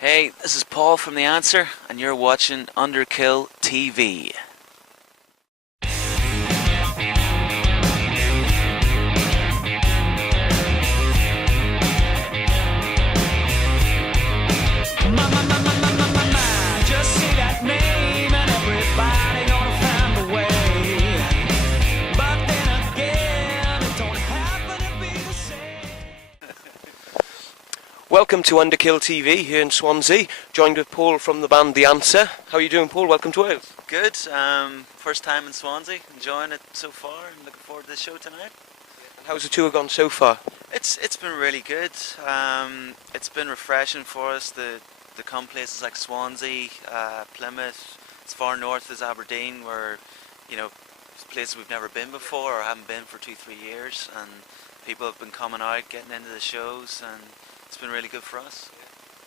Hey, this is Paul from The Answer, and you're watching Underkill TV. Just say that name and everybody gonna find a way. But then again, it don't happen to be the same. Welcome to Underkill TV here in Swansea, joined with Paul from the band The Answer. How are you doing, Paul? Welcome to Wales. Good. First time in Swansea. Enjoying it so far, and looking forward to the show tonight. How's the tour gone so far? It's been really good. It's been refreshing for us to come places like Swansea, Plymouth, as far north as Aberdeen, where places we've never been before or haven't been for 2-3 years, and people have been coming out, getting into the shows, and it's been really good for us.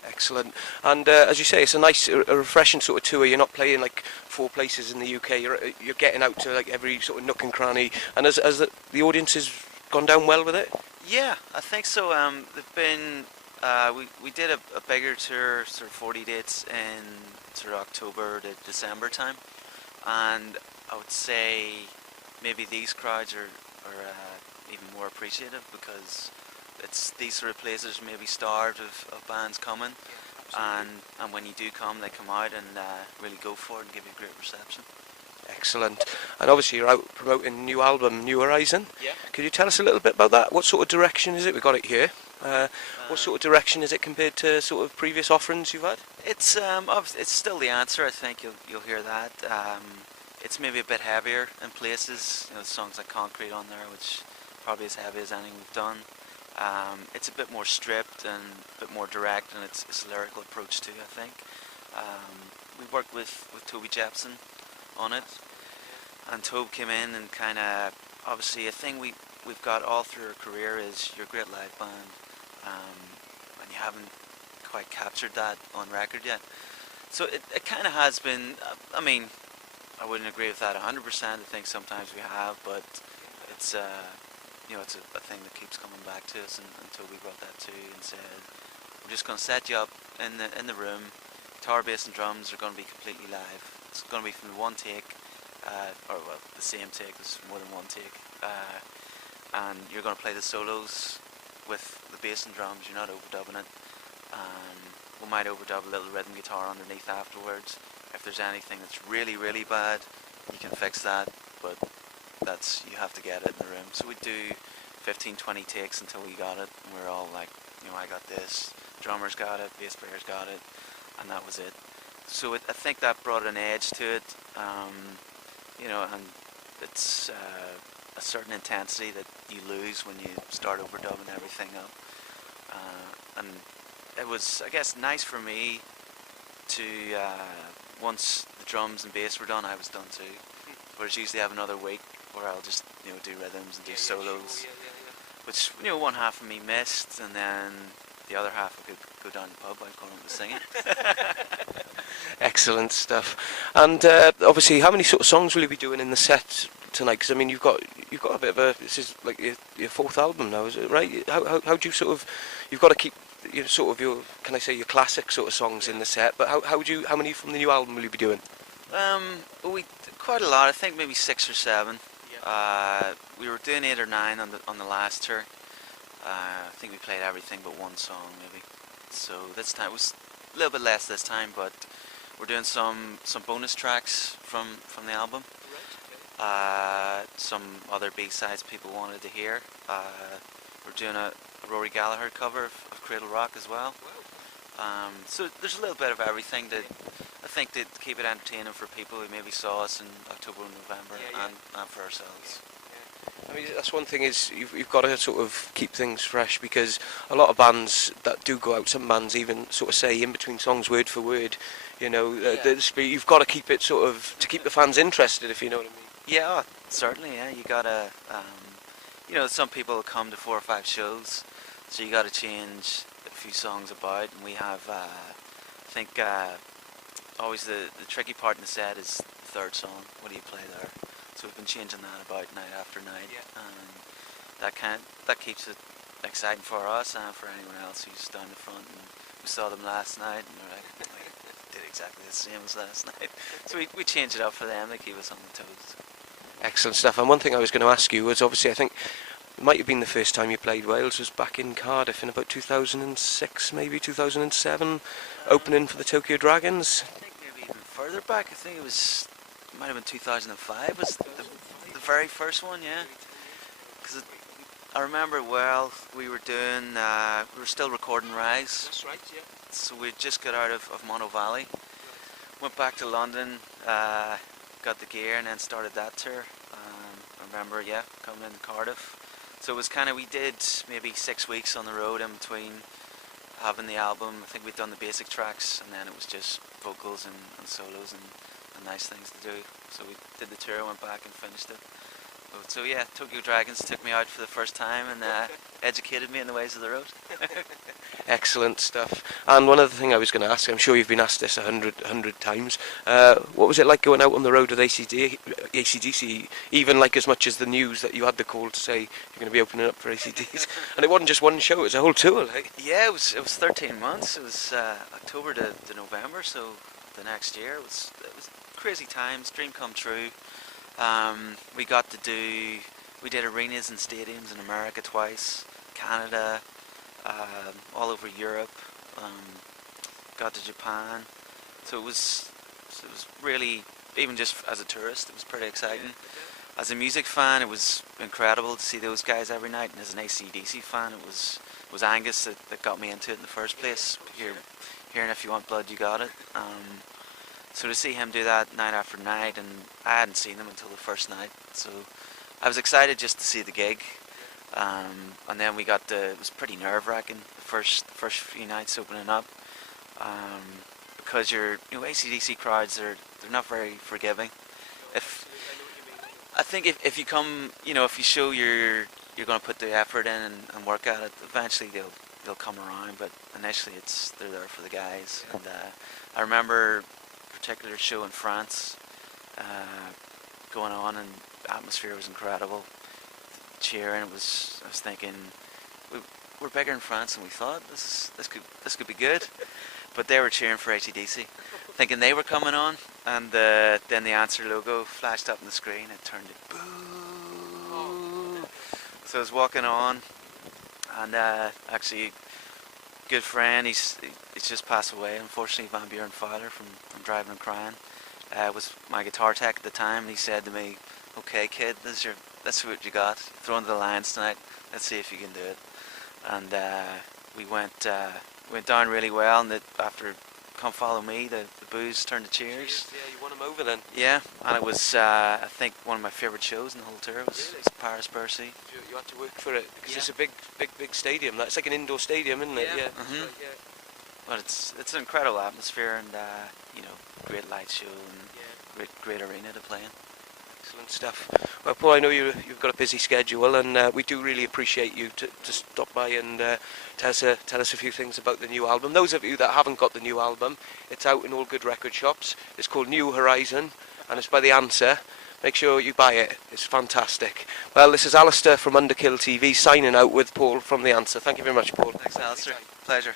Excellent. And as you say, it's a nice, a refreshing sort of tour. You're not playing like 4 places in the UK. You're getting out to like every sort of nook and cranny. And as the audience has gone down well with it. Yeah, I think so. They've been. We did a bigger tour, sort of 40 dates in sort of October to December time, and I would say maybe these crowds are even more appreciative because it's these sort of places maybe starved of bands coming, and when you do come, they come out and really go for it and give you a great reception. Excellent. And obviously you're out promoting a new album, New Horizon. Yeah. Could you tell us a little bit about that? What sort of direction is it? We've got it here. What sort of direction is it compared to sort of previous offerings you've had? It's still The Answer. I think you'll hear that. It's maybe a bit heavier in places. Songs like Concrete on there, which probably as heavy as anything we've done. It's a bit more stripped and a bit more direct, and it's a lyrical approach too, I think. We worked with Toby Jepson on it, and Tobe came in and kind of, obviously a thing we've got all through our career is you're a great live band, and you haven't quite captured that on record yet. So it kind of has been, I mean, I wouldn't agree with that 100%, I think sometimes we have, but it's it's a thing that keeps coming back to us, and Toby brought that too and said, we're just going to set you up in the room, guitar, bass and drums are going to be completely live. It's going to be from one take, the same take, there's more than one take, and you're going to play the solos with the bass and drums, you're not overdubbing it, and we might overdub a little rhythm guitar underneath afterwards. If there's anything that's really, really bad, you can fix that, but you have to get it in the room. So we do 15-20 takes until we got it, and we're all like, I got this, drummer's got it, bass player's got it, and that was it. So I think that brought an edge to it, and it's a certain intensity that you lose when you start overdubbing everything up. And it was, I guess, nice for me to, once the drums and bass were done, I was done too. Whereas usually I have another week where I'll just do rhythms and do solos, which one half of me missed, and then the other half I could go down to the pub while going home to singing. Excellent stuff. And obviously, how many sort of songs will you be doing in the set tonight? Because I mean, you've got a bit of a, this is like your 4th album now, is it right? How do you sort of, you've got to keep sort of your, can I say, your classic sort of songs in the set, but how many from the new album will you be doing? We quite a lot. I think maybe 6 or 7. We were doing 8 or 9 on the last tour. I think we played everything but one song maybe. So this time it was a little bit less this time, but we're doing some bonus tracks from the album. Some other B-sides people wanted to hear. We're doing a Rory Gallagher cover of Cradle Rock as well. So there's a little bit of everything that I think to keep it entertaining for people who maybe saw us in October and November, and for ourselves. I mean, that's one thing, is you've got to sort of keep things fresh, because a lot of bands that do go out, some bands even sort of say in between songs word for word, you've got to keep it sort of, to keep the fans interested, if you know what I mean. Yeah, certainly, yeah, you gotta, some people come to 4 or 5 shows, so you gotta change a few songs about, and we have, I think, always the tricky part in the set is the 3rd song, what do you play there? So we've been changing that about night after night, and that keeps it exciting for us and for anyone else who's down the front and we saw them last night, and we're like, we did exactly the same as last night. So we changed it up for them to keep us on the toes. Excellent stuff. And one thing I was going to ask you was, obviously, I think it might have been the first time you played Wales was back in Cardiff in about 2006, maybe 2007, opening for the Tokyo Dragons. I think maybe even further back. I think it might have been 2005 was the very first one, yeah. Because I remember it well. We were still recording Rise. That's right, yeah. So we just got out of Mono Valley, went back to London, got the gear, and then started that tour. I remember, yeah, coming into Cardiff. So it was kind of, we did maybe 6 weeks on the road in between having the album. I think we'd done the basic tracks, and then it was just vocals and solos and nice things to do. So we did the tour, went back and finished it. So yeah, Tokyo Dragons took me out for the first time and educated me in the ways of the road. Excellent stuff. And one other thing I was going to ask, I'm sure you've been asked this 100 times, what was it like going out on the road with AC/DC, even like as much as the news that you had the call to say you're going to be opening up for AC/DC? And it wasn't just one show, it was a whole tour. Like. Yeah, it was 13 months. It was October to November, so the next year. It was crazy times, dream come true. We did arenas and stadiums in America twice, Canada, all over Europe, got to Japan. So it was really, even just as a tourist, it was pretty exciting. As a music fan, it was incredible to see those guys every night, and as an AC/DC fan, it was Angus that got me into it in the first place. Hearing If You Want Blood, You Got It. So to see him do that night after night, and I hadn't seen him until the first night, so I was excited just to see the gig. And then it was pretty nerve-wracking the first few nights opening up, because AC/DC crowds they're not very forgiving. I think if you come, if you show you're going to put the effort in and work at it, eventually they'll come around. But initially they're there for the guys. And I remember particular show in France going on, and the atmosphere was incredible, cheering. I was thinking we're bigger in France than we thought. This could be good. But they were cheering for AC/DC, thinking they were coming on, and then the Answer logo flashed up on the screen and turned it boo. So I was walking on, and actually good friend, he's just passed away, unfortunately, Van Buren Fowler from Driving and Crying, was my guitar tech at the time, and he said to me, "Okay kid, this is what you got, throw into the lines tonight, let's see if you can do it." And we went down really well, and after Come Follow Me, the boos turned to cheers. Yeah, you won him over then. Yeah, and it was, I think, one of my favourite shows in the whole tour was Paris Bercy. You had to work for it, because it's a big stadium. It's like an indoor stadium, isn't it? Yeah. Mm-hmm. But it's an incredible atmosphere, and great light show, and great arena to play in. Excellent stuff. Well, Paul, I know you've got a busy schedule, and we do really appreciate you to stop by and tell us a few things about the new album. Those of you that haven't got the new album, it's out in all good record shops. It's called New Horizon, and it's by The Answer. Make sure you buy it. It's fantastic. Well, this is Alistair from UNDERKILL TV signing out with Paul from The Answer. Thank you very much, Paul. Thanks, Alistair. Pleasure.